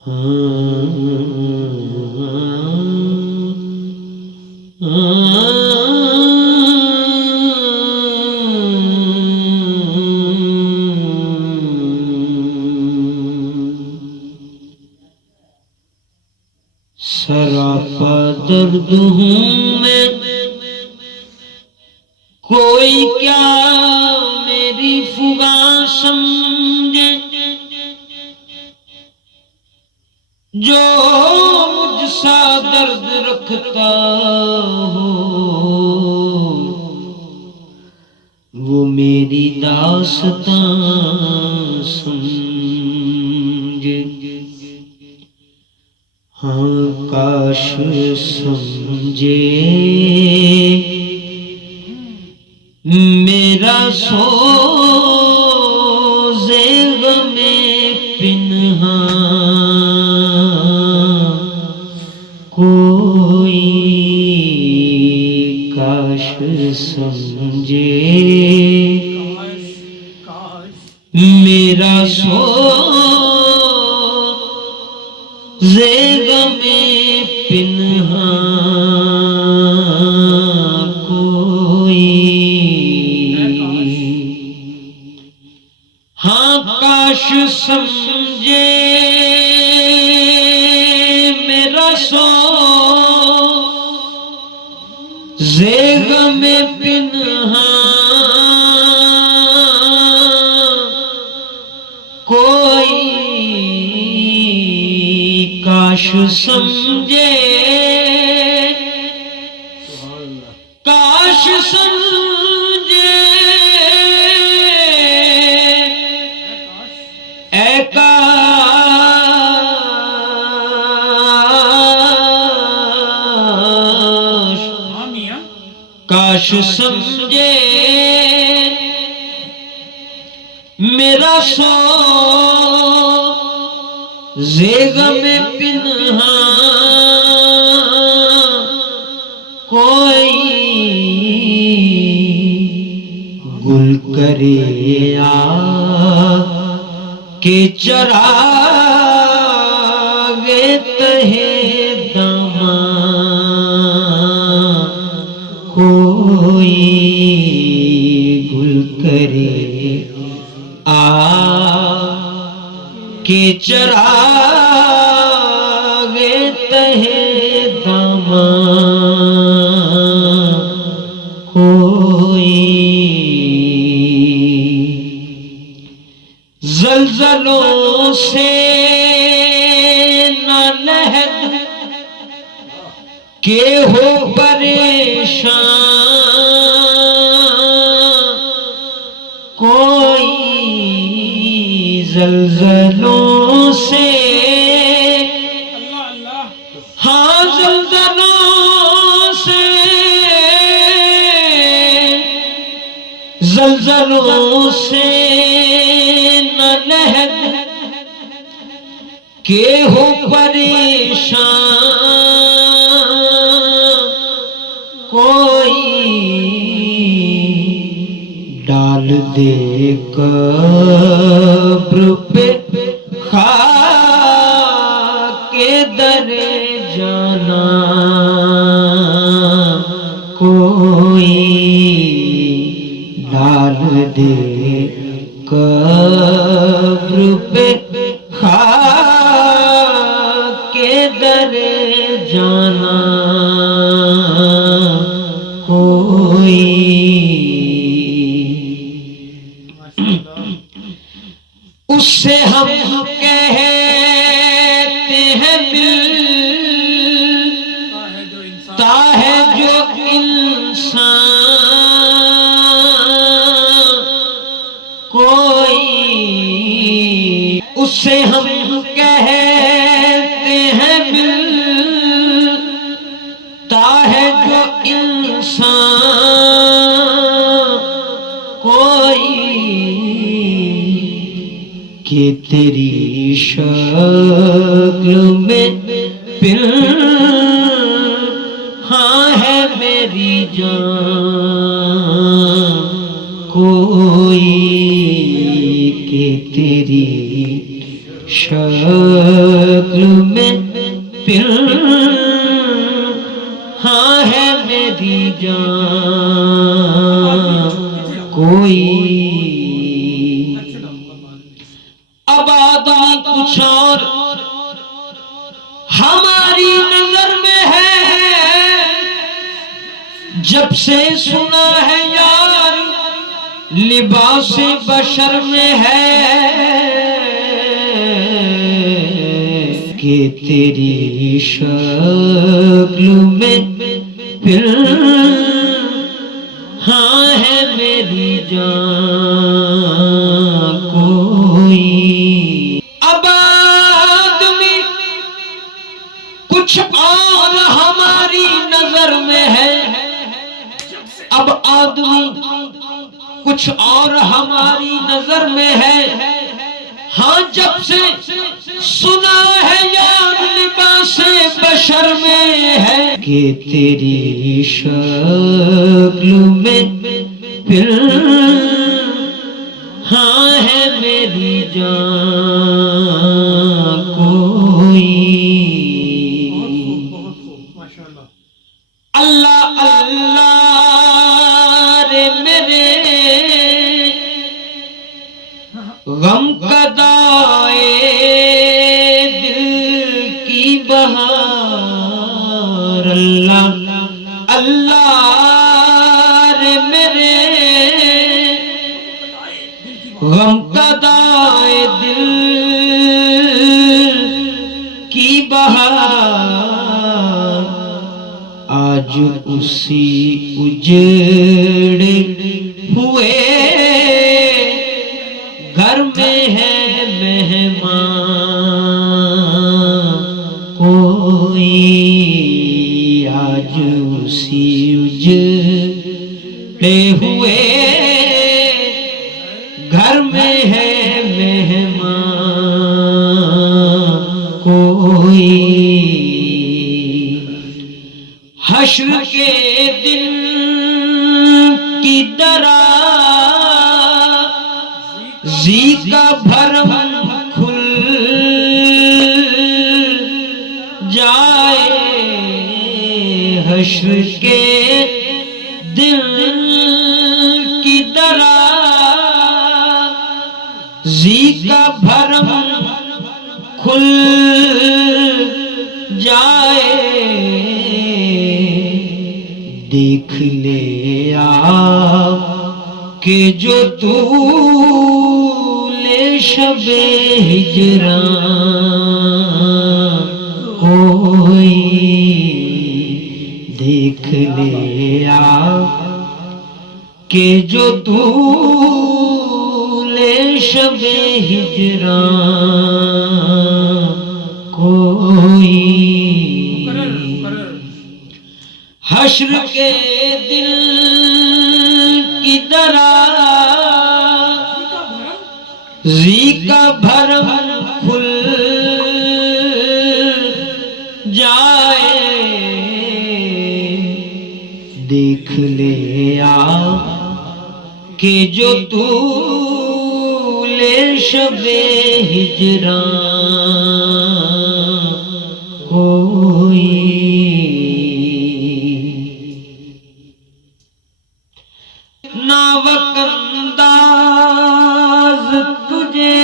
सरापा दर्द हूँ मैं, कोई क्या मेरी फुगा समझे। जो मुझसा दर्द रखता हो वो मेरी दास्तां समझे। हाँ काश समझे मेरा सोज़े गमे पिन्हा कोई, काश समझे मेरा सोज़े गमे पिन्हा काश समझे मेरा सोज़े गमे पिन्हा कोई, काश समझे काश समझे काश समझे मेरा सोज़े गमे पिन्हा कोई, गुल करे के चरागे तहे दमा कोई, गुल करे के चरागे तहे दमा कोई। ज़ल्ज़लों से न लहद के हो परेशान कोई, ज़ल्ज़लों से हाँ ज़ल्ज़लों से, ज़ल्ज़लों से न लहद के हो परेशान कोई, डाल दे कब्र पे खाके दरे जाना कोई, डाल दे कब्र पे खाके दरे जाना कोई। उससे हम कहते हैं मिलता है जो इंसान कोई, उससे हम कहते हैं मिलता है जो इंसान कोई, कि तेरी शक्ल में पिन्हा है मेरी जान कोई, कि तेरी शक्ल में फिर हाँ है मेरी जान कोई। अब आदमी कुछ और हमारी नजर में है, जब से सुना है यार लिबास बशर में है कि तेरी शक्ल में फिर हाँ है मेरी जान कोई। अब आदमी कुछ और हमारी नजर में है, अब आदमी कुछ और हमारी नजर में है। हाँ जब से सुना है यार लिबास बशर में है कि तेरी शक्ल में फिर हाँ है मेरी जान कोई। अल्लाह अल्लाह रे मेरे गम कदाए दिल की बहार। अल्लाह अल्लाह रे मेरे गम कदाए दिल की बहार। आज उसी उजड़े हुए घर में है मेहमान कोई। आज उसी उजड़े हुए घर में है मेहमान कोई। हश्र के दिन की दराज़ी का भरम खुल जाए। हश्र के दिन की दराज़ी का भरम खुल जाए। देख ले कि जो तूले शबे हिजरां कोई। देख ले कि जो तूले शबे हिजरां कोई। हश्र के दिल की दराज़ी का भरम खुल जाए। देख ले कि जो तूले शबे हिजरां कोई। नावकंदाज तुझे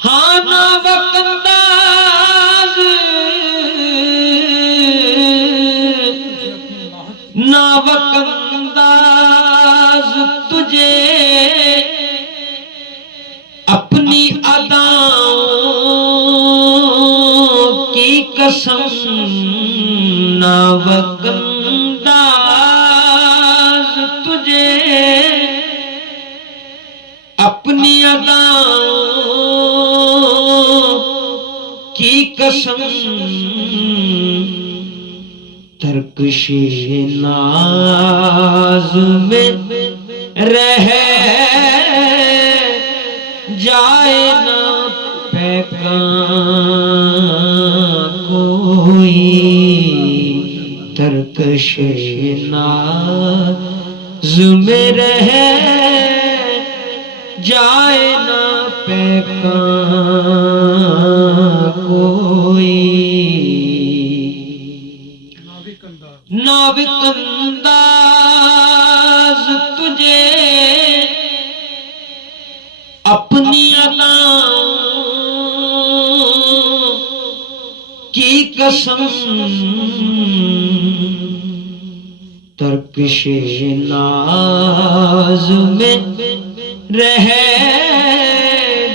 हाँ नावकंदाज नावकंदाज तुझे अपनी अदाओं की कसम। नावकंदाज तुझे अपनी अदाओं की कसम। तरकशे नाज में रह जाए ना पैगाम कोई। तरकशे नाज में रह जाए ना पैगाम कोई। नाविक अंदाज तुझे अपनी अदाओं की कसम, तर्कशे नाज में रह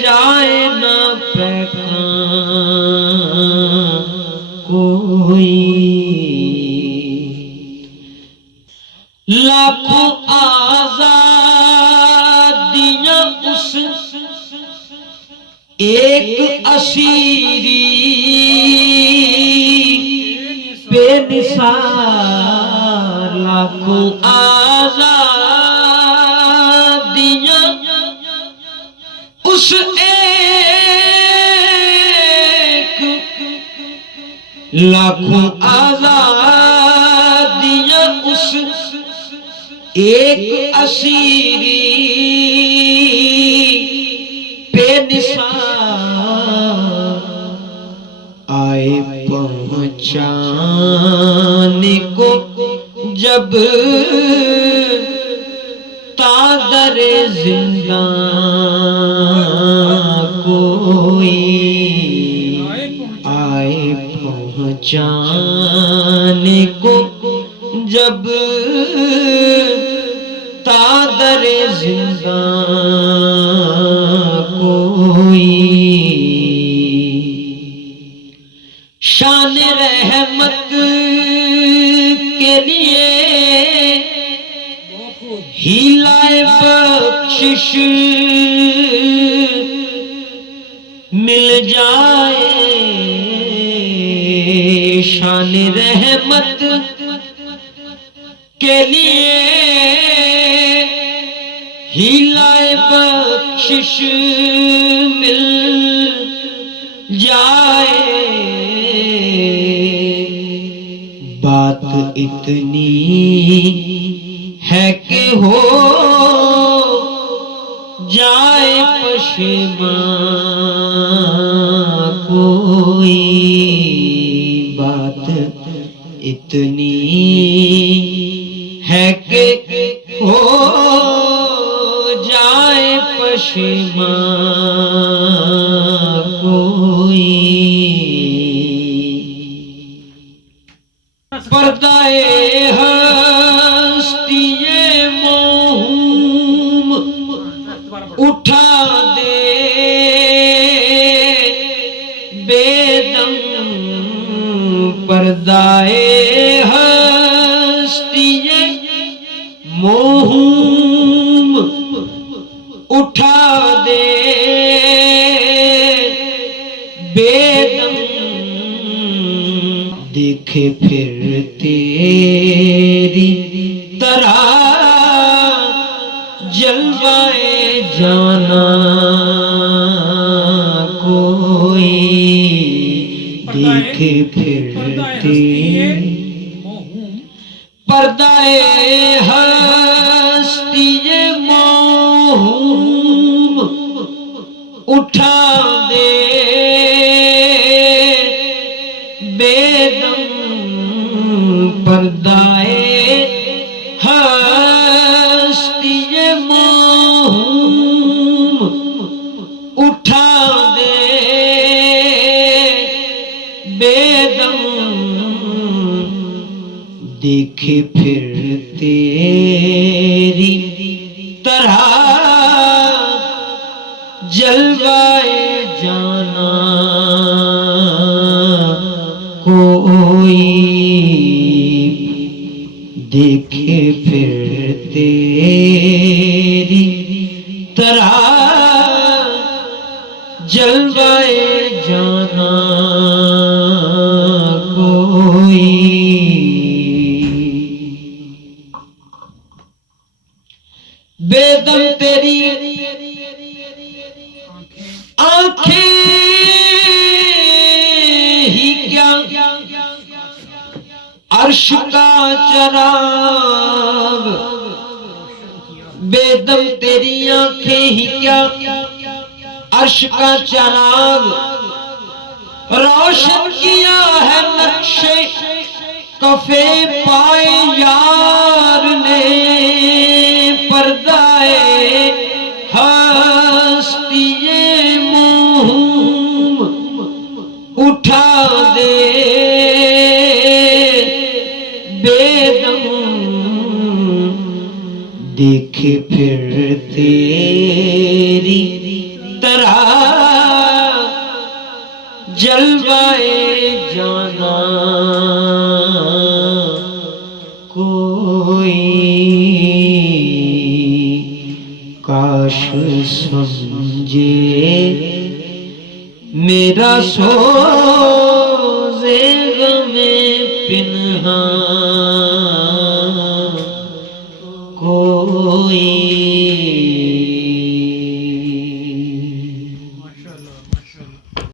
जाए ना पैगाम कोई। लाखों आजादियां उस एक असीरी बेनिसार। लाखों आजादियां उस एक, लाखों आजादियां उस एक असीरी बेनिसार। आए पहुंचाने को जब तादरे जिंदा कोई। आए पहुंचाने को जब तादरे जिंदा कोई। शान रहमत के लिए हिलाए बख्शिश मिल जाए। शान रहमत के लिए हिलाए बख्शिश मिल जाए। बात इतनी है कि हो जाए पशेमां कोई। बात इतनी है कि हो जाए पशेमां कोई। पर्दाए हस्ती ये मोहूम उठा दे बेदम। पर्दाए हस्ती ये मोहूम उठा दे बेदम। देखे फिर तेरी तरह जलवाए जाना कोई। देखे फिर तेरी पर्दाए हस्ती ये मोहूम उठा दे बेदम। पर्दाए हस्ती ये मोहूम उठा दे बेदम। देखे फिर तेरी तरह जलवाए जाना कोई। देखे फिर तेरी तरह जलवाए जाना कोई। बेदम तेरी आंखें ही क्या अर्श का चराग। बेदम तेरी आंखें ही क्या अर्श का चराग रोशन किया है नक्शे कफे पाए यार ने, पर्दाए हस्तिये मुंह उठा दे बेदम, देखे फिर तेरी तरह जलवाए जाना कोई, काश समझे मेरा सोज़े गमे पिन्हा कोई।